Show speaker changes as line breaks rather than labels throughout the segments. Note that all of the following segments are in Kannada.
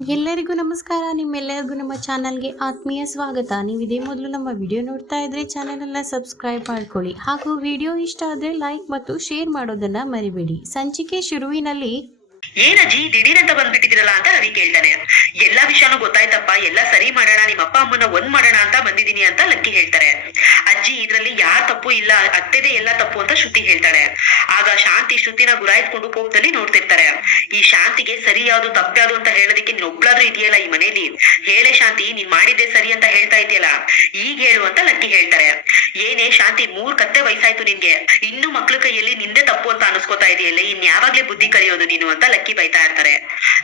ಎಲ್ಲರಿಗೂ ನಮಸ್ಕಾರ. ನಿಮ್ಮೆಲ್ಲರಿಗೂ ನಮ್ಮ ಚಾನಲ್ಗೆ ಆತ್ಮೀಯ ಸ್ವಾಗತ. ನೀವು ಇದೇ ಮೊದಲು ನಮ್ಮ ವಿಡಿಯೋ ನೋಡ್ತಾ ಇದ್ರೆ ಚಾನೆಲ್ ಎಲ್ಲ ಸಬ್ಸ್ಕ್ರೈಬ್ ಮಾಡ್ಕೊಳ್ಳಿ. ಹಾಗೂ ವಿಡಿಯೋ ಇಷ್ಟ ಆದರೆ ಲೈಕ್ ಮತ್ತು ಶೇರ್ ಮಾಡೋದನ್ನ ಮರಿಬೇಡಿ. ಸಂಚಿಕೆ ಶುರುವಿನಲ್ಲಿ
ಏನಜ್ಜಿ ದಿಢೀರಂತ ಬಂದ್ಬಿಟ್ಟಿದ್ರಲ್ಲ ಅಂತ ರವಿ ಕೇಳ್ತಾನೆ. ಎಲ್ಲಾ ವಿಷಯನೂ ಎಲ್ಲ ಸರಿ ಮಾಡೋಣ, ನಿಮ್ಮ ಅಪ್ಪ ಅಮ್ಮನ ಒಂದ್ ಮಾಡೋಣ ಅಂತ ಬಂದಿದೀನಿ ಅಂತ ಲಕ್ಕಿ ಹೇಳ್ತಾರೆ. ಅಜ್ಜಿ, ಇದ್ರಲ್ಲಿ ಯಾರ್ ತಪ್ಪು ಇಲ್ಲ, ಅತ್ತೆದೇ ಎಲ್ಲ ತಪ್ಪು ಅಂತ ಶ್ರುತಿ ಹೇಳ್ತಾಳೆ. ಆಗ ಶಾಂತಿ ಶ್ರುತಿನ ಗುರಾಯಿಸ್ಕೊಂಡು ಕೋಪದಲ್ಲಿ ನೋಡ್ತಿರ್ತಾರೆ. ಈ ಶಾಂತಿಗೆ ಸರಿ ಯಾವ್ದು ತಪ್ಪ್ಯಾವ್ದು ಅಂತ ಹೇಳೋದಕ್ಕೆ ನೀನ್ ಒಬ್ಳಾದ್ರೂ ಇದೆಯಲ್ಲ ಈ ಮನೇಲಿ? ಹೇಳೆ ಶಾಂತಿ, ನೀನ್ ಮಾಡಿದ್ದೆ ಸರಿ ಅಂತ ಹೇಳ್ತಾ ಇದೆಯಲ್ಲ? ಈಗ ಹೇಳು ಅಂತ ಲಕ್ಕಿ ಹೇಳ್ತಾರೆ. ಏನೇ ಶಾಂತಿ, ಮೂರ್ ಕತ್ತೆ ವಯಸ್ಸಾಯ್ತು ನಿನ್ಗೆ. ಇನ್ನು ಮಕ್ಳ ಕೈಯಲ್ಲಿ ನಿಂದೆ ತಪ್ಪು ಅಂತ ಅನ್ಸ್ಕೊತಾ ಇದೆಯಲ್ಲ, ಇನ್ ಯಾವಾಗ್ಲೇ ಬುದ್ಧಿ ಕಲಿಯೋದು ನೀನು ಅಂತ ಲಕ್ಕಿ ಬೈತಾ ಇರ್ತಾರೆ.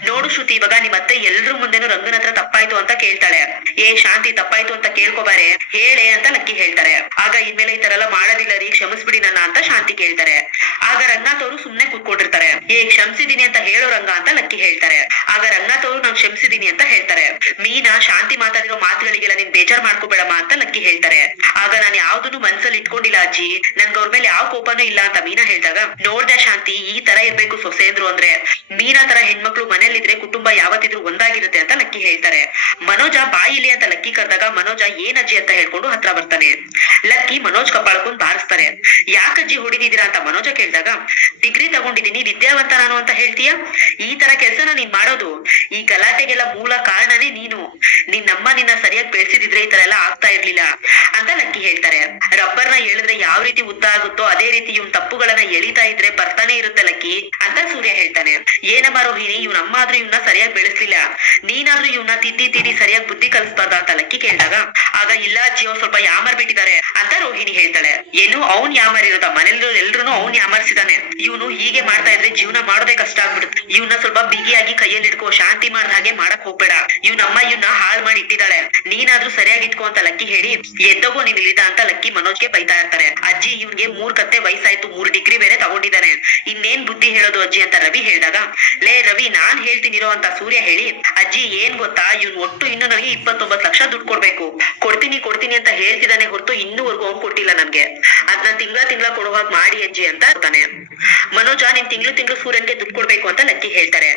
ನೋಡು ಶ್ರುತಿ, ಇವಾಗ ನಿಮ್ಮತ್ತೆ ಎಲ್ರ ಮುಂದೆನೂ ರಂಗನ ಹತ್ರ ತಪ್ಪಾಯ್ತು ಅಂತ ಕೇಳ್ತಾಳೆ. ಏ ಶಾಂತಿ, ತಪ್ಪಾಯ್ತು ಅಂತ ಕೇಳ್ಕೊಬಾರೆ. ಹೇಳೆ ಅಂತ ಲಕ್ಕಿ ಹೇಳ್ತಾರೆ. ಆಗ ಇನ್ಮೇಲೆ ಈ ತರ ಎಲ್ಲ ಮಾಡೋದಿಲ್ಲ ರೀ, ಕ್ಷಮಿಸ್ಬಿಡಿ ನನ್ನ ಅಂತ ಶಾಂತಿ ಕೇಳ್ತಾರೆ. ಆಗ ರಂಗನಾಥ್ ಅವರು ಸುಮ್ನೆ ಕುತ್ಕೊಂಡಿರ್ತಾರೆ. ಏ ಕ್ಷಮಿಸಿದೀನಿ ಅಂತ ಹೇಳೋ ರಂಗ ಅಂತ ಲಕ್ಕಿ ಹೇಳ್ತಾರೆ. ಆಗ ರಂಗನಾಥ್ ಅವರು ನಾನ್ ಕ್ಷಮಿಸಿದೀನಿ ಅಂತ ಹೇಳ್ತಾರೆ. ಮೀನಾ, ಶಾಂತಿ ಮಾತಾಡಿರೋ ಮಾತುಗಳಿಗೆಲ್ಲ ನೀನ್ ಬೇಜಾರ್ ಮಾಡ್ಕೋಬೇಡಮ್ಮ ಅಂತ ಲಕ್ಕಿ ಹೇಳ್ತಾರೆ. ಆಗ ನಾನು ಯಾವ್ದನ್ನು ಮನ್ಸಲ್ಲಿ ಇಟ್ಕೊಂಡಿಲ್ಲ ಅಜ್ಜಿ. ನನ್ಗೆ ಅವ್ರ ಮೇಲೆ ಯಾವ ಕೋಪನೂ ಇಲ್ಲ ಅಂತ ಮೀನಾ ಹೇಳಿದಾಗ, ನೋಡ್ದೆ ಶಾಂತಿ, ಈ ತರ ಇರ್ಬೇಕು ಸೊಸೆಂದ್ರು ಅಂದ್ರೆ. ಮೀನಾ ತರ ಹೆಣ್ಮಕ್ಳು ಮನೇಲಿದ್ರೆ ಕುಟುಂಬ ಯಾವತ್ತಿದ್ರು ಒಂದಾಗಿರುತ್ತೆ ಅಂತ ಲಕ್ಕಿ ಹೇಳ್ತಾರೆ. ಮನೋಜ ಬಾಯಿಲಿ ಅಂತ ಲಕ್ಕಿ ಕರೆದಾಗ ಮನೋಜ, ಏನ್ ಅಜ್ಜಿ ಅಂತ ಹೇಳ್ಕೊಂಡು ಹತ್ರ ಬರ್ತಾನೆ? ಲಕ್ಕಿ ಮನೋಜ್ ಕಪಾಳ್ಕೊಂಡ್ ಬಾರಿಸ್ತಾರೆ. ಯಾಕಜ್ಜಿ ಹೊಡಿದಿದ್ದೀರಾ ಅಂತ ಮನೋಜ ಕೇಳಿದಾಗ, ಡಿಗ್ರಿ ತಗೊಂಡಿದ್ದೀನಿ, ವಿದ್ಯಾವಂತ ನಾನು ಅಂತ ಹೇಳ್ತೀಯ? ಈ ತರ ಕೆಲ್ಸನ ನೀನ್ ಮಾಡೋದು? ಈ ಗಲಾಟೆಗೆಲ್ಲ ಮೂಲ ಕಾರಣನೇ ನೀನು. ನಿನ್ನಮ್ಮ ನಿನ್ನ ಸರಿಯಾಗಿ ಬೆಳೆಸಿದಿದ್ರೆ ಈ ತರ ಎಲ್ಲ ಆಗ್ತಾ ಇರ್ಲಿಲ್ಲ. ಅಂತ ಲಕ್ಕಿ ಹೇಳ್ತಾರೆ. ರಬ್ಬರ್ನ ಹೇಳಿದ್ರೆ ಯಾವ ರೀತಿ ಉದ್ದ ಆಗುತ್ತೋ ಅದೇ ರೀತಿ ಇವ್ನ್ ತಪ್ಪುಗಳನ್ನ ಎಳಿತಾ ಇದ್ರೆ ಬರ್ತಾನೆ ಇರುತ್ತೆ ಲಕ್ಕಿ ಅಂತ ಸೂರ್ಯ ಹೇಳ್ತಾನೆ. ಏನಮ್ಮ ರೋಹಿಣಿ ಇವ್ನ ಅಮ್ಮ ಆದ್ರೂ ಇವ್ನ ಸರಿಯಾಗಿ ಬೆಳೆಸ್ಲಿಲ್ಲ. ನೀನಾದ್ರೂ ಇವ್ನ ತಿದ್ದಿ ತಿದ್ದಿ ಸರಿಯಾಗಿ ಬುದ್ಧಿ ಕಲಿಸ್ಬಾರ್ದ ಅಂತ ಲಕ್ಕಿ ಕೇಳಿದಾಗ, ಆಗ ಇಲ್ಲ ಅಜ್ಜಿ ಅವ್ರು ಸ್ವಲ್ಪ ಯಾಮರ್ ಬಿಟ್ಟಿದ್ದಾರೆ ಅಂತ ರೋಹಿಣಿ ಹೇಳ್ತಾಳೆ. ಏನು, ಅವ್ನ್ ಯಾಮರ್ ಇರೋದ? ಮನೇಲಿ ಎಲ್ರು ಅವ್ನ್ ಯಾಮರ್ಸಿದಾನೆ. ಇವನು ಹೀಗೆ ಮಾಡ್ತಾ ಇದ್ರೆ ಜೀವನ ಮಾಡೋದೇ ಕಷ್ಟ ಆಗ್ಬಿಡುತ್ತೆ. ಇವನ್ನ ಸ್ವಲ್ಪ ಬಿಗಿಯಾಗಿ ಕೈಯಲ್ಲಿ ಇಟ್ಕೋ ಶಾಂತಿ ಮಾಡ್ದ ಹಾಗೆ ಮಾಡಕ್ ಹೋಗ್ಬೇಡ. ಇವ್ನಮ್ಮ ಇವ್ನ ಹಾಳ್ ಮಾಡಿ ಇಟ್ಟಿದ್ದಾಳೆ ನೀನಾದ್ರೂ ಸರಿಯಾಗಿ ಇಟ್ಕೋ ಅಂತ ಲಕ್ಕಿ ಹೇಳಿ, ಎದ್ದೋಗೋ, ನೀನ್ ಇಲ್ಲಿದ ಅಂತ ಲಕ್ಕಿ ಮನೋಜ್ಗೆ ಬೈತಾ ಇರ್ತಾರೆ ಅಜ್ಜಿ ಇವ್ನಿಗೆ ಮೂರ್ ಕತ್ತೆ ವಯಸ್ಸಾಯ್ತು, ಮೂರ್ ಡಿಗ್ರಿ ಬೇರೆ ತಗೊಂಡಿದ್ದಾನೆ. ಇನ್ನೇನ್ ಬುದ್ಧಿ ಹೇಳೋದು ಅಜ್ಜಿ ಅಂತ ರವಿ ಹೇಳಿದಾಗ, ಲೇ ರವಿ, ನಾನ್ ಹೇಳ್ತೀನಿರೋ ಅಂತ ಸೂರ್ಯ ಹೇಳಿ, ಅಜ್ಜಿ, ಏನ್ ಗೊತ್ತಾ? ಇವ್ನ್ ಒಟ್ಟು ಇನ್ನು ನನಗೆ ಇಪ್ಪತ್ತೊಂಬತ್ತು ಲಕ್ಷ ದುಡ್ಡು ಕೊಡ್ಬೇಕು. ಕೊಡ್ತೀನಿ ಕೊಡ್ತೀನಿ ಅಂತ ಹೇಳ್ತಿದ್ದಾನೆ ಹೊರತು ಇನ್ನೂವರೆಗೂ ಅವ್ನು ಕೊಟ್ಟಿಲ್ಲ ನನ್ಗೆ. ಅದನ್ನ ತಿಂಗಳ ತಿಂಗಳ ಕೊಡುವಾಗ ಮಾಡಿ ಅಜ್ಜಿ ಅಂತ ಅಂತಾನೆ ಮನೋಜ ನೀನ್ ತಿಂಗ್ಳು ತಿಂಗ್ಳು ಸೂರ್ಯನ್ಗೆ ದುಡ್ಡು ಕೊಡ್ಬೇಕು ಅಂತ ಲಕ್ಕಿ ಹೇಳ್ತಾರೆ.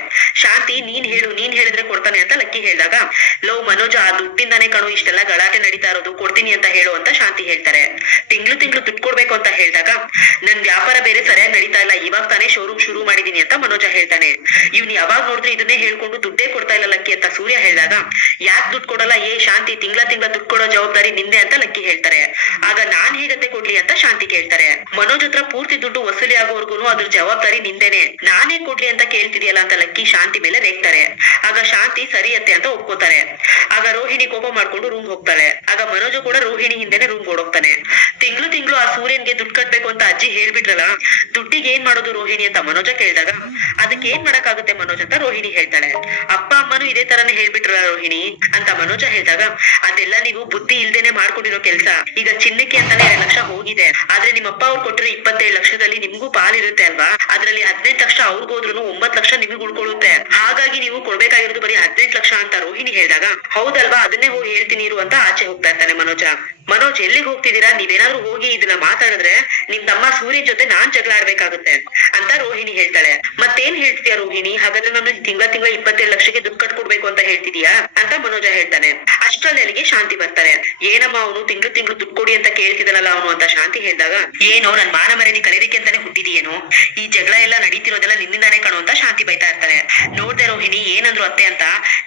ಶಾಂತಿ, ನೀನ್ ಹೇಳು, ನೀನ್ ಹೇಳಿದ್ರೆ ಕೊಡ್ತಾನೆ ಅಂತ ಲಕ್ಕಿ ಹೇಳಿದಾಗ, ಲೋ ಮನೋಜ, ಆ ದುಡ್ಡಿಂದಾನೆ ಕಣು ಇಷ್ಟೆಲ್ಲ ಗಲಾಟೆ ನಡೀತಾ ಇರೋದು, ಕೊಡ್ತೀನಿ ಅಂತ ಹೇಳು ಅಂತ ಶಾಂತಿ ಹೇಳ್ತಾರೆ. ತಿಂಗ್ಳು ತಿಂಗ್ಳು ದುಡ್ಡು ಕೊಡ್ಬೇಕು ಅಂತ ಹೇಳಿದಾಗ, ನನ್ ವ್ಯಾಪಾರ ಬೇರೆ ಸರಿಯಾಗಿ ನಡೀತಾ ಇಲ್ಲ, ಇವಾಗ ತಾನೇ ಶೋರೂಮ್ ಶುರು ಮಾಡಿದೀನಿ ಅಂತ ಮನೋಜ ಹೇಳ್ತಾನೆ. ಇವ್ನು ಯಾವಾಗ ನೋಡಿದ್ರೆ ಇದನ್ನೇ ಹೇಳ್ಕೊಂಡು ದುಡ್ಡೇ ಕೊಡ್ತಾ ಇಲ್ಲ ಲಕ್ಕಿ ಅಂತ ಸೂರ್ಯ ಹೇಳಿದಾಗ, ಯಾಕೆ ದುಡ್ಡು ಕೊಡಲ್ಲ, ಏ ಶಾಂತಿ, ತಿಂಗಳ ತಿಂಗಳ ದುಡ್ಡು ಕೊಡೋ ಜವಾಬ್ದಾರಿ ನಿಂದೆ ಅಂತ ಲಕ್ಕಿ ಹೇಳ್ತಾರೆ. ಆಗ ನಾನ್ ಹೇಗತ್ತೆ ಕೊಡ್ಲಿ ಅಂತ ಶಾಂತಿ ಕೇಳ್ತಾರೆ. ಮನೋಜ್ ಹತ್ರ ಪೂರ್ತಿ ದುಡ್ಡು ವಸೂಲಿ ಆಗೋವರ್ಗು ಅದ್ರ ನಿಂದೇನೆ. ನಾನೇ ಕೊಡ್ಲಿ ಅಂತ ಕೇಳ್ತಿದ್ಯಲ್ಲ ಅಂತ ಲಕ್ಕಿ ಶಾಂತಿ ಮೇಲೆ ರೇಗ್ತಾರೆ. ಆಗ ಶಾಂತಿ ಸರಿಯತ್ತೆ ಅಂತ ಒಪ್ಕೋತಾರೆ. ಆಗ ರೋಹಿಣಿ ಕೋಪ ಮಾಡ್ಕೊಂಡು ರೂಮ್ ಹೋಗ್ತಾಳೆ ಆಗ ಮನೋಜು ಕೂಡ ರೋಹಿಣಿ ಹಿಂದೆನೆ ರೂಮ್ ಓಡೋಗ್ತಾನೆ. ತಿಂಗ್ಳು ತಿಂಗ್ಳು ಆ ಸೂರ್ಯನ್ಗೆ ದುಡ್ಡು ಕಟ್ಬೇಕು ಅಂತ ಅಜ್ಜಿ ಹೇಳ್ಬಿಟ್ರಲ್ಲ, ದುಡ್ಡಿಗೆ ಏನ್ ಮಾಡೋದು ರೋಹಿಣಿ ಅಂತ ಮನೋಜ ಕೇಳಿದಾಗ ಅದಕ್ಕೆ ಏನ್ ಮಾಡಕ್ಕಾಗುತ್ತೆ ಮನೋಜ್ ಅಂತ ರೋಹಿಣಿ ಹೇಳ್ತಾಳೆ. ಅಪ್ಪ ಅಮ್ಮನು ಇದೇ ತರಾನೇ ಹೇಳ್ಬಿಟ್ರಲ್ಲ ರೋಹಿಣಿ ಅಂತ ಮನೋಜ ಹೇಳಿದಾಗ, ಅದೆಲ್ಲ ನೀವು ಬುದ್ಧಿ ಇಲ್ದೇನೆ ಮಾಡ್ಕೊಂಡಿರೋ ಕೆಲ್ಸ. ಈಗ ಚಿನ್ನಕ್ಕೆ ಅಂತಾನೆ ಎರಡು ಲಕ್ಷ ಹೋಗಿದೆ. ಆದ್ರೆ ನಿಮ್ಮಪ್ಪ ಅವ್ರು ಕೊಟ್ಟಿರೋ ಇಪ್ಪತ್ತೇಳು ಲಕ್ಷದಲ್ಲಿ ನಿಮ್ಗೂ ಪಾಲಿರುತ್ತೆ ಅಲ್ವಾ? ಅದ್ರಲ್ಲಿ ಹದಿನೆಂಟು ಲಕ್ಷ ಅವ್ರಿಗೋದ್ರು ಒಂಬತ್ ಲಕ್ಷ ನಿಮಗೆ ಉಳ್ಕೊಳ್ಳುತ್ತೆ. ಹಾಗಾಗಿ ನೀವು ಕೊಡ್ಬೇಕಾಗಿರೋದು ಬರೀ ಹದಿನೆಂಟು ಲಕ್ಷ ಅಂತ ರೋಹಿಣಿ ಹೇಳಿದಾಗ, ಹೌದಲ್ವಾ? ಅದನ್ನೇ ಹೋಗಿ ಹೇಳ್ತೀನಿ ಇರು ಅಂತ ಆಚೆ ಹೋಗ್ತಾ ಇರ್ತಾನೆ ಮನೋಜ. ಮನೋಜ್, ಎಲ್ಲಿಗೆ ಹೋಗ್ತಿದ್ದೀರಾ? ನೀವೇನಾದ್ರೂ ಹೋಗಿ ಇದನ್ನ ಮಾತಾಡಿದ್ರೆ ನಿಮ್ ತಮ್ಮ ಸೂರ್ಯನ್ ಜೊತೆ ನಾನ್ ಜಗಳ ಆಡ್ಬೇಕಾಗುತ್ತೆ ಅಂತ ರೋಹಿಣಿ ಹೇಳ್ತಾಳೆ. ಮತ್ತೇನ್ ಹೇಳ್ತೀಯಾ ರೋಹಿಣಿ? ಹಾಗಾದ್ರೆ ನಾನು ತಿಂಗಳ ತಿಂಗಳ ಇಪ್ಪತ್ತೇಳು ಲಕ್ಷಕ್ಕೆ ದುಡ್ಡು ಕಟ್ಕೊಡ್ಬೇಕು ಅಂತ ಹೇಳ್ತಿದ್ಯಾ? ಅಂತ ಮನೋಜ ಹೇಳ್ತಾನೆ. ಅಷ್ಟ್ರಲ್ಲಿ ಅಲ್ಲಿಗೆ ಶಾಂತಿ ಬರ್ತಾರೆ. ಏನಮ್ಮ ಅವನು ತಿಂಗಳು ತಿಂಗಳು ದುಡ್ಡು ಕೊಡಿ ಅಂತ ಕೇಳ್ತಿದ್ದಾನಲ್ಲ ಅವನು ಅಂತ ಶಾಂತಿ ಹೇಳಿದಾಗ, ಏನೋ ನನ್ ಮಾನ ಮರ್ಯಾದೆ ಕಲಿಯೋದಕ್ಕೆ ಅಂತಾನೆ ಹುಟ್ಟಿದೀಯೇನು? ಈ ಜಗಳ ಎಲ್ಲ ನಡೀತಿರೋದೆಲ್ಲ ನಿನ್ನಿಂದಾನೇ ಕಣೋ ಅಂತ ಶಾಂತಿ ಬೈತಾ ಇರ್ತಾನೆ ನೋಡ್ದೆ ರೋಹಿಣಿ, ಏನಂದ್ರು ಅತ್ತೆ ಅಂತ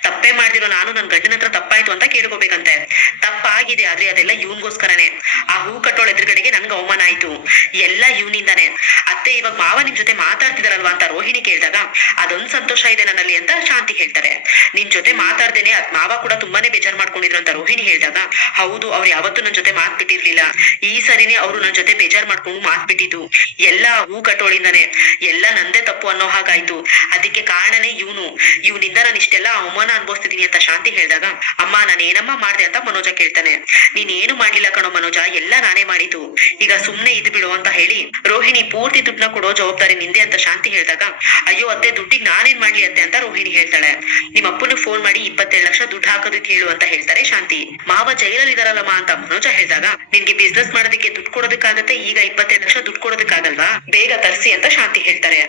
ತಪ್ಪೇ ಮಾಡ್ದಿರೋ ನಾನು ನನ್ ಗಂಡನ ಹತ್ರ ತಪ್ಪಾಯ್ತು ಅಂತ ಕೇಳ್ಕೋಬೇಕಂತೆ. ತಪ್ಪಾಗಿದೆ ಆದ್ರೆ ಅದೆಲ್ಲ ಇವನ್ಗೋಸ್ಕರನೇ. ಆ ಹೂ ಕಟ್ಟೋಳ ಎದುರುಗಡೆಗೆ ನನ್ಗೆ ಅವಮಾನ ಆಯ್ತು. ಎಲ್ಲ ಇವನಿಂದಾನೆ. ಅತ್ತೆ ಇವಾಗ ಮಾವ ನಿಮ್ ಜೊತೆ ಮಾತಾಡ್ತಿದಾರಲ್ವಾ ಅಂತ ರೋಹಿಣಿ ಕೇಳಿದಾಗ, ಅದೊಂದ್ ಸಂತೋಷ ಇದೆ ನನ್ನಲ್ಲಿ ಅಂತ ಶಾಂತಿ ಹೇಳ್ತಾರೆ. ನಿನ್ ಜೊತೆ ಮಾತಾಡ್ದೇನೆ ಅದ್ ಮಾವ ಕೂಡ ತುಂಬಾನೇ ಬೇಜಾರ್ ಮಾಡ್ಕೊಂಡಿದ್ರು ಅಂತ ರೋಹಿಣಿ ಹೇಳಿದಾಗ, ಹೌದು, ಅವ್ರು ಯಾವತ್ತೂ ನನ್ ಜೊತೆ ಮಾತ್ ಬಿಟ್ಟಿರ್ಲಿಲ್ಲ. ಈ ಸರಿನೇ ಅವ್ರು ನನ್ ಜೊತೆ ಬೇಜಾರ್ ಮಾಡ್ಕೊಂಡು ಮಾತ್ ಬಿಟ್ಟಿದ್ದು. ಎಲ್ಲ ಹೂ ಕಟ್ಟೋಳಿಂದಾನೆ. ಎಲ್ಲ ನಂದೇ ತಪ್ಪು ಅನ್ನೋ ಹಾಗಾಯ್ತು. ಅದಕ್ಕೆ ಕಾರಣನೇ ಇವನು. ಇವನಿಂದ ನಾನು ಇಷ್ಟೆಲ್ಲ ಅವಮಾನ ಅನುಭವಿಸ್ತಿದೀನಿ ಅಂತ ಶಾಂತಿ ಹೇಳಿದಾಗ, ಅಮ್ಮ ನಾನು ಏನಮ್ಮ ಮಾಡ್ದೆ ಅಂತ ಮನೋಜ ಕೇಳ್ತಾನೆ. ನೀನ್ ಏನು ಮಾಡ್ಲಿಲ್ಲ ಕಣೋ ಮನೋಜ, ಎಲ್ಲ ನಾನೇ ಮಾಡಿದ್ದು. ಈಗ ಸುಮ್ನೆ ಇದ್ ಬಿಡು ಅಂತ ಹೇಳಿ ರೋಹಿಣಿ ಪೂರ್ತಿ ದುಡ್ಡನ್ನ ಕೊಡೋ ಜವಾಬ್ದಾರಿ ನಿಂದೆ ಅಂತ ಶಾಂತಿ ಹೇಳಿದಾಗ, ಅಯ್ಯೋ ಅತ್ತೆ, ದುಡ್ಡಿಗೆ ನಾನೇನ್ ಮಾಡ್ಲಿ ಅತ್ತೆ ಅಂತ ರೋಹಿಣಿ ಹೇಳ್ತಾಳೆ. ನಿಮ್ಮ ಅಪ್ಪನ ಫೋನ್ ಮಾಡಿ ಇಪ್ಪತ್ತೇಳು ಲಕ್ಷ ದುಡ್ಡು ಹಾಕೋದಕ್ಕೆ ಹೇಳು ಅಂತ ಹೇಳ್ತಾರೆ ಶಾಂತಿ. ಮಾವ ಜೈಲಲ್ಲಿ ಇದಾರಲ್ಲಮ್ಮ ಅಂತ ಮನೋಜ ಹೇಳಿದಾಗ, ನಿನ್ಗೆ ಬಿಸ್ನೆಸ್ ಮಾಡೋದಕ್ಕೆ ದುಡ್ಡು ಕೊಡೋದಕ್ಕಾಗತ್ತೆ, ಈಗ ಇಪ್ಪತ್ತೇಳು ಲಕ್ಷ ದುಡ್ಡು ಕೊಡೋದಕ್ಕಾಗಲ್ವಾ? ಬೇಗ ತರಿಸಿ ಅಂತ ಶಾಂತಿ ಹೇಳ್ತಾರೆ.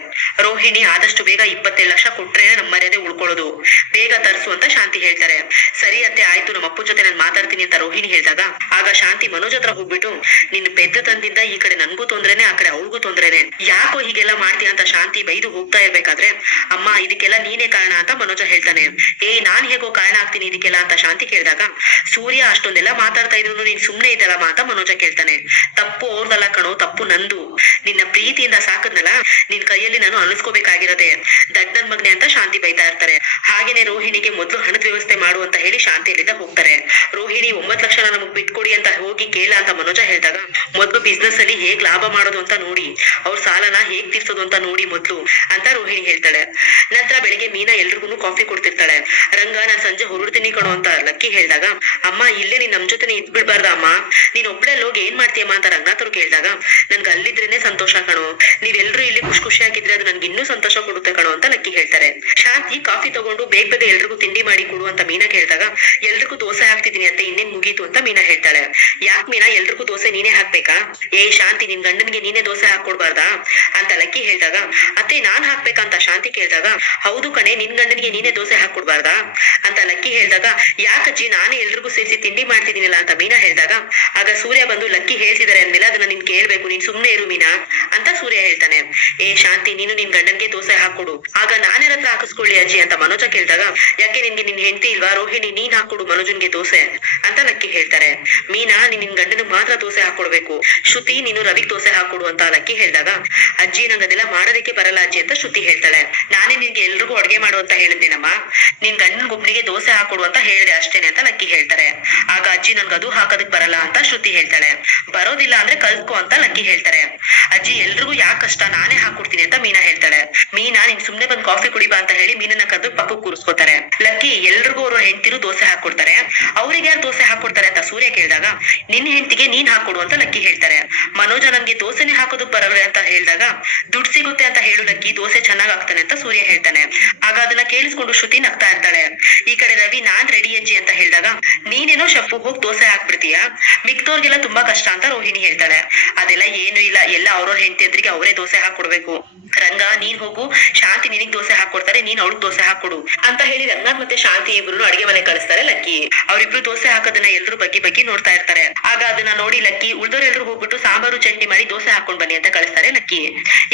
ರೋಹಿಣಿ ಆದಷ್ಟು ಬೇಗ ಇಪ್ಪತ್ತೇಳು ಲಕ್ಷ ಕೊಟ್ರೆ ನಮ್ಮ ಮರ್ಯಾದೆ ಉಳ್ಕೊಳ್ಳೋದು. ಬೇಗ ತರಿಸು ಅಂತ ಶಾಂತಿ ಹೇಳ್ತಾರೆ. ಸರಿ ಅತ್ತೆ ಆಯ್ತು, ನಮ್ಮ ಅಪ್ಪನ ಜೊತೆ ನಾನು ಮಾತಾಡ್ತೀನಿ ಅಂತ ರೋಹಿಣಿ ಹೇಳಿದಾಗ, ಆಗ ಶಾಂತಿ ಮನೋಜ್ ಹತ್ರ ಹೋಗ್ಬಿಟ್ಟು ನಿನ್ನ ಪೆದ್ದ ತಂದಿಂದ ಈ ಕಡೆ ನನ್ಗೂ ತೊಂದ್ರೆನೆ, ಆ ಕಡೆ ಅವ್ರಿಗೂ ತೊಂದ್ರೆನೆ. ಯಾಕೋ ಹೀಗೆಲ್ಲ ಮಾಡ್ತೀಯ ಅಂತ ಶಾಂತಿ ಬೈದು ಹೋಗ್ತಾ ಇರ್ಬೇಕಾದ್ರೆ, ಅಮ್ಮ, ಇದಕ್ಕೆಲ್ಲ ನೀನೇ ಕಾರಣ ಅಂತ ಮನೋಜ ಹೇಳ್ತಾನೆ. ಏ ನಾನ್ ಹೇಗೋ ಕಾರಣ ಆಗ್ತೀನಿ ಇದಕ್ಕೆಲ್ಲ ಅಂತ ಶಾಂತಿ ಕೇಳಿದಾಗ, ಸೂರ್ಯ ಅಷ್ಟೊಂದೆಲ್ಲ ಮಾತಾಡ್ತಾ ಇದ್ರು ನೀನ್ ಸುಮ್ನೆ ಇದ್ದಲ್ಲ ಅಂತ ಮನೋಜ ಕೇಳ್ತಾನೆ. ತಪ್ಪು ಅವ್ರದಲ್ಲ ಕಣೋ, ತಪ್ಪು ನಂದು. ನಿನ್ನ ಪ್ರೀತಿಯಿಂದ ಸಾಕದ್ನಲ್ಲ, ನಿನ್ ಕೈಯಲ್ಲಿ ನಾನು ಅನಿಸ್ಕೋಬೇಕಾಗಿರೋದೆ. ದಡ್ ನನ್ ಮಗ್ನೆ ಅಂತ ಶಾಂತಿ ಬೈತಾ ಇರ್ತಾರೆ. ಹಾಗೇನೆ ರೋಹಿಣಿಗೆ ಮೊದ್ಲು ಹಣದ ವ್ಯವಸ್ಥೆ ಮಾಡು ಅಂತ ಹೇಳಿ ಶಾಂತಿ ಅಲ್ಲಿಂದ ಹೋಗ್ತಾರೆ. ರೋಹಿಣಿ ಒಂಬತ್ ಲಕ್ಷ ನಮಗ್ ಬಿಟ್ಕೊಡಿ ಅಂತ ಹೋಗಿ ಕೇಳ ಅಂತ ಮನೋಜ ಹೇಳಿದಾಗ, ಮೊದ್ಲು ಬಿಸ್ನೆಸ್ ಅಲ್ಲಿ ಹೇಗ್ ಲಾಭ ಮಾಡೋದು ಅಂತ ನೋಡಿ, ಅವ್ರ ಸಾಲನ ಹೇಗ್ ತೀರ್ಸೋದು ಅಂತ ನೋಡಿ ಮೊದ್ಲು ಅಂತ ರೋಹಿಣಿ ಹೇಳ್ತಾಳೆ. ನಂತರ ಬೆಳಿಗ್ಗೆ ಮೀನಾ ಎಲ್ರಿಗೂ ಕಾಫಿ ಕೊಡ್ತಿರ್ತಾಳೆ. ರಂಗ, ನಾನ್ ಸಂಜೆ ಹೊರಡ್ತೀನಿ ಕಣೋ ಅಂತ ಲಕ್ಕಿ ಹೇಳಿದಾಗ, ಅಮ್ಮ, ಇಲ್ಲೇ ನೀನ್ ನಮ್ ಜೊತೆನೆ ಇದ್ ಬಿಡ್ಬಾರ್ದ ಅಮ್ಮ? ನೀನ್ ಒಬ್ಳೆ ಹೋಗಿ ಏನ್ ಮಾಡ್ತೀಯಮ್ಮ? ಅಂತ ರಂಗನಾಥರು ಕೇಳಿದಾಗ, ನನ್ಗೆ ಅಲ್ಲಿದ್ರೇನೆ ಸಂತೋಷ ಕಣೋ. ನೀವೆಲ್ರೂ ಇಲ್ಲಿ ಖುಷಿಯಾಗಿದ್ರೆ ಅದು ನನ್ಗೆ ಇನ್ನೂ ಸಂತೋಷ ಕೊಡುತ್ತೆ ಕಣೋ ಅಂತ ಲಕ್ಕಿ ಹೇಳ್ತಾರೆ. ಶಾಂತಿ, ಕಾಫಿ ತಗೊಂಡು ಬೇಗ ಬೇಗ ಎಲ್ರಿಗೂ ತಿಂಡಿ ಮಾಡಿ ಕೊಡು ಅಂತ ಮೀನಾ ಕೇಳಿದಾಗ, ಎಲ್ರಿಗೂ ದೋಸೆ ಹಾಕ್ತಿದೀನಿ ಅಂತ ಇನ್ನೇನ್ ಮುಗೀತು ಅಂತ ಮೀನಾ ಹೇಳ್ತಾಳೆ. ಯಾಕ್ ಮೀನಾ, ಎಲ್ರಿಗೂ ದೋಸೆ ನೀನೇ ಹಾಕ್ಬೇಕಾ? ಏ ಶಾಂತಿ, ನಿನ್ ಗಂಡನ್ಗೆ ನೀನೇ ದೋಸೆ ಹಾಕೊಡ್ಬಾರ್ದಾ ಅಂತ ಲಕ್ಕಿ ಹೇಳ್ದಾಗ, ಅತ್ತೆ ನಾನ್ ಹಾಕ್ಬೇಕಂತ ಶಾಂತಿ ಕೇಳಿದಾಗ, ಹೌದು ಕಣೆ, ನಿನ್ ಗಂಡನಿಗೆ ನೀನೇ ದೋಸೆ ಹಾಕೊಡ್ಬಾರ್ದಾ ಅಂತ ಲಕ್ಕಿ ಹೇಳಿದಾಗ ಯಾಕಜ್ಜಿ ನಾನೇ ಎಲ್ರಿಗೂ ಸೇರಿಸಿ ತಿಂಡಿ ಮಾಡ್ತಿದ್ದೀನಿಲ್ಲ ಅಂತ ಮೀನಾ ಹೇಳಿದಾಗ, ಆಗ ಸೂರ್ಯ ಬಂದು ಲಕ್ಕಿ ಹೇಳ್ತಿದ್ದಾರೆ ಅಂದ್ಮೇಲೆ ಅದನ್ನ ನಿನ್ ಕೇಳ್ಬೇಕು, ನೀನ್ ಸುಮ್ನೆ ಇರು ಮೀನಾ ಅಂತ ಸೂರ್ಯ ಹೇಳ್ತಾನೆ. ಏ ಶಾಂತಿ, ನೀನು ನಿನ್ ಗಂಡನ್ಗೆ ದೋಸೆ ಹಾಕೊಡು. ಆಗ ನಾನೇ ಹತ್ರ ಹಾಕಿಸ್ಕೊಳ್ಳಿ ಅಜ್ಜಿ ಅಂತ ಮನೋಜ ಕೇಳಿದಾಗ, ಯಾಕೆ ನಿನ್ಗೆ ನಿನ್ ಹೆಂಡತಿ ಇಲ್ವಾ? ರೋಹಿಣಿ, ನೀನ್ ಹಾಕೊಡು ಮನೋಜನ್ಗೆ ದೋಸೆ ಅಂತ ಲಕ್ಕಿ ಹೇಳ್ತಾರೆ. ಮೀನಾ, ನೀನ್ ನಿನ್ ಗಂಡನಿಗೆ ಮಾತ್ರ ದೋಸೆ ಹಾಕೊಡ್ಬೇಕು. ಶ್ರುತಿ, ನೀನು ರವಿಗ್ ದೋಸೆ ಹಾಕೊಡು ಅಂತ ಲಕ್ಕಿ ಹೇಳಿದಾಗ, ಅಜ್ಜಿ, ನಂಗದೆಲ್ಲ ಮಾಡೋದಕ್ಕೆ ಬರಲ್ಲ ಅಜ್ಜಿ ಅಂತ ಶ್ರುತಿ ಹೇಳ್ತಾಳೆ. ನಾನೇ ನಿನ್ಗೆ ಎಲ್ರಿಗೂ ಅಡ್ಗೆ ಮಾಡು ಅಂತ ಹೇಳಿದ್ದೇನಮ್ಮ ನಿನ್ ಗಂಡನ ಒಬ್ನಿಗೆ ದೋಸೆ ಹಾಕೊಡು ಅಂತ ಹೇಳಿದೆ ಅಷ್ಟೇನೆ ಅಂತ ಲಕ್ಕಿ ಹೇಳ್ತಾರೆ. ಆಗ ಅಜ್ಜಿ, ನನ್ಗದು ಅದು ಹಾಕೋದಕ್ ಬರಲ್ಲ ಅಂತ ಶ್ರುತಿ ಹೇಳ್ತಾಳೆ. ಬರೋದಿಲ್ಲ ಅಂದ್ರೆ ಕಲ್ತ್ಕೋ ಅಂತ ಲಕ್ಕಿ ಹೇಳ್ತಾರೆ. ಅಜ್ಜಿ, ಎಲ್ರಿಗೂ ಯಾಕಷ್ಟ ಕಷ್ಟ? ನಾನೇ ಹಾಕೊಡ್ತೀನಿ. ಅಂತ ಮೀನಾ ಹೇಳ್ತಾಳೆ. ಮೀನಾ, ನೀನ್ ಸುಮ್ನೆ ಬಂದ್ ಕಾಫಿ ಕುಡಿಬಾ ಅಂತ ಹೇಳಿ ಮೀನನ್ನ ಕದ್ದು ಪಕ್ಕ ಕೂರಿಸ್ಕೋತಾರೆ. ಲಕ್ಕಿ, ಎಲ್ರಿಗೂ ಅವ್ರ ಹೆಂಡತಿರು ದೋಸೆ ಹಾಕೊಡ್ತಾರೆ. ಅವ್ರಿಗೆ ಯಾರು ದೋಸೆ ಹಾಕೊಡ್ತಾರೆ ಅಂತ ಸೂರ್ಯ ಕೇಳಿದಾಗ ನಿನ್ ಹೆಂಡತಿಗೆ ನೀನ್ ಹಾಕೊಡು ಅಂತ ಲಕ್ಕಿ ಹೇಳ್ತಾರೆ. ಮನೋಜ ನನ್ಗೆ ದೋಸೆನೆ ಹಾಕೋದಕ್ ಬರಲ್ಲ ಅಂತ ಹೇಳಿದಾಗ, ದುಡ್ಡು ಸಿಗುತ್ತೆ ಅಂತ ಹೇಳು ಲಕ್ಕಿ, ದೋಸೆ ಚೆನ್ನಾಗ್ ಆಗ್ತಾನೆ ಅಂತ ಸೂರ್ಯ ಹೇಳ್ತಾನೆ. ಆಗ ಅದನ್ನ ಕೇಳಿಸ್ಕೊಂಡು ಶ್ರುತಿ ನಗ್ತಾ ಇರ್ತಾಳೆ. ಈ ರವಿ ನಾನ್ ರೆಡಿ ಅಜ್ಜಿ ಅಂತ ಹೇಳಿದಾಗ, ನೀನೇನೋ ಶಪ್ಪು ಹೋಗಿ ದೋಸೆ ಹಾಕ್ಬಿಡ್ತೀಯ? ಮಿಕ್ದವ್ರಿಗೆಲ್ಲ ತುಂಬಾ ಕಷ್ಟ ಅಂತ ರೋಹಿಣಿ ಹೇಳ್ತಾಳೆ. ಅದೆಲ್ಲ ಏನು ಇಲ್ಲ. ಎಲ್ಲ ಅವ್ರವ್ರ ಹೆಂಡತಿಯದ್ರಿಗೆ ಅವರೇ ದೋಸೆ ಹಾಕೊಡ್ಬೇಕು. ರಂಗ, ನೀನ್ ಹೋಗು. ಶಾಂತಿ ನಿನಗ್ ದೋಸೆ ಹಾಕೊಡ್ತಾರೆ. ನೀನ್ ಅವಳಿಗೆ ದೋಸೆ ಹಾಕೊಡು ಅಂತ ಹೇಳಿ ರಂಗನಾಥ್ ಮತ್ತೆ ಶಾಂತಿ ಇಬ್ರು ಅಡಿಗೆ ಮನೆ ಕಳಿಸ್ತಾರೆ ಲಕ್ಕಿ. ಅವರಿಬ್ರು ದೋಸೆ ಹಾಕೋದನ್ನ ಎಲ್ರು ಬಗ್ಗೆ ಬಗ್ಗೆ ನೋಡ್ತಾ ಇರ್ತಾರೆ. ಆಗ ಅದನ್ನ ನೋಡಿ ಲಕ್ಕಿ ಉಳ್ದೋರೆಲ್ರು ಹೋಗ್ಬಿಟ್ಟು ಸಾಂಬಾರು, ಚಟ್ನಿ ಮಾಡಿ ದೋಸೆ ಹಾಕೊಂಡ್ ಬನ್ನಿ ಅಂತ ಕಳಿಸ್ತಾರೆ ಲಕ್ಕಿ.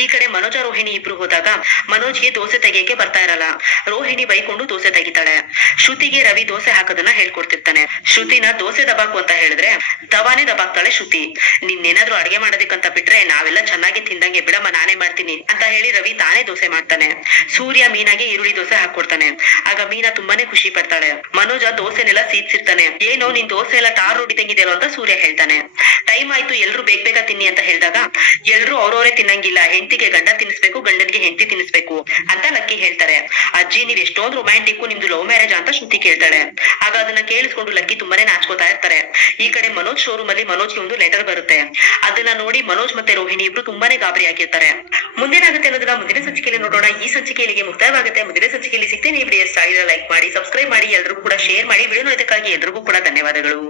ಈ ಕಡೆ ಮನೋಜ, ರೋಹಿಣಿ ಇಬ್ರು ಹೋದಾಗ ಮನೋಜ್ಗೆ ದೋಸೆ ತೆಗಿಯಕ್ಕೆ ಬರ್ತಾ ಇರಲ್ಲ. ರೋಹಿಣಿ ಬೈಕೊಂಡು ದೋಸೆ ತೆಗಿತಾಳೆ. ಶ್ರುತಿಗೆ ರವಿ ದೋಸೆ ಹಾಕೋದನ್ನ ಹೇಳ್ಕೊಡ್ತಿರ್ತಾನೆ. ಶ್ರುತಿನ ದೋಸೆ ದಬಾಕು ಅಂತ ಹೇಳಿದ್ರೆ ದವಾನೆ ದಬಾಕ್ತಾಳೆ ಶ್ರುತಿ. ನಿನ್ನೇನಾದ್ರೂ ಅಡಿಗೆ ಮಾಡೋದಕ್ಕಂತ ಬಿಟ್ರೆ ನಾವೆಲ್ಲ ಚೆನ್ನಾಗಿ ತಿಂದಂಗೆ ಬಿಡಮ್ಮ, ನಾನೇ ಮಾಡ್ತೀನಿ ಅಂತ ಹೇಳಿ ರವಿ ತಾನೇ ದೋಸೆ ಮಾಡ್ತಾನೆ. ಸೂರ್ಯ ಮೀನಾಗೆ ಈರುಳ್ಳಿ ದೋಸೆ ಹಾಕೊಡ್ತಾನೆ. ಆಗ ಮೀನಾ ತುಂಬಾನೇ ಖುಷಿ ಪಡ್ತಾಳೆ. ಮನೋಜ ದೋಸೆನೆಲ್ಲ ಸೀದ್ಸಿರ್ತಾನೆ. ಏನೋ ನಿನ್ ದೋಸೆ ಎಲ್ಲ ಟಾರ್ ಹೊಡಿದಂಗಿದೆಯಲ್ಲ ಅಂತ ಸೂರ್ಯ ಹೇಳ್ತಾನೆ. ಟೈಮ್ ಆಯ್ತು, ಎಲ್ರು ಬೇಗ ಬೇಗ ತಿನ್ನಿ ಅಂತ ಹೇಳಿದಾಗ ಎಲ್ರು ಅವ್ರವ್ರೇ ತಿನ್ನಂಗಿಲ್ಲ. ಹೆಂಡತಿಗೆ ಗಂಡ ತಿನ್ನಿಸ್ಬೇಕು, ಗಂಡನಿಗೆ ಹೆಂಡತಿ ತಿನ್ನಿಸ್ಬೇಕು ಅಂತ ಲಕ್ಕಿ ಹೇಳ್ತಾರೆ. ಅಜ್ಜಿ ನೀವ್ ಎಷ್ಟೊಂದು ರೊಮ್ಯಾಂಟಿಕ್ ನಿಮ್ದು ಲವ್ ಮ್ಯಾರೇಜ್ ಅಂತ ಶ್ರುತಿ ಕೇಳ್ತಾಳೆ. ಆಗ ಅದನ್ನ ಕೇಳಿಸ್ಕೊಂಡು ಲಕ್ಕಿ ತುಂಬಾನೇ ನಾಚ್ಕೋತಾ ಇರ್ತಾರೆ. ಈ ಕಡೆ ಮನೋಜ್ ಶೋರೂಮ್ ಅಲ್ಲಿ ಮನೋಜ್ಗೆ ಒಂದು ಲೆಟರ್ ಬರುತ್ತೆ. ಅದನ್ನ ನೋಡಿ ಮನೋಜ್ ಮತ್ತೆ ರೋಹಿಣಿ ಇಬ್ರು ತುಂಬಾನೇ ಗಾಬರಿ ಆಗಿರ್ತಾರೆ. ಮುಂದೇನಾಗುತ್ತೆ ಅನ್ನೋದನ್ನ ಮುಂದಿನ ಸಂಚಿಕೆಯಲ್ಲಿ ನೋಡೋಣ. ಈ ಸಂಚಿಕೆಯಲ್ಲಿ ಮುಕ್ತಾಯವಾಗುತ್ತೆ. ಮುಂದಿನ ಸಂಚಿಕೆಯಲ್ಲಿ ಸಿಗ್ತೇನೆ ವಿಡಿಯೋ ಇಷ್ಟ ಲೈಕ್ ಮಾಡಿ ಸಬ್ಸ್ಕ್ರೈಬ್ ಮಾಡಿ, ಎಲ್ರಿಗೂ ಕೂಡ ಶೇರ್ ಮಾಡಿ. ವಿಡಿಯೋ ನೋಡೋದಕ್ಕಾಗಿ ಎಲ್ರಿಗೂ ಕೂಡ ಧನ್ಯವಾದಗಳು.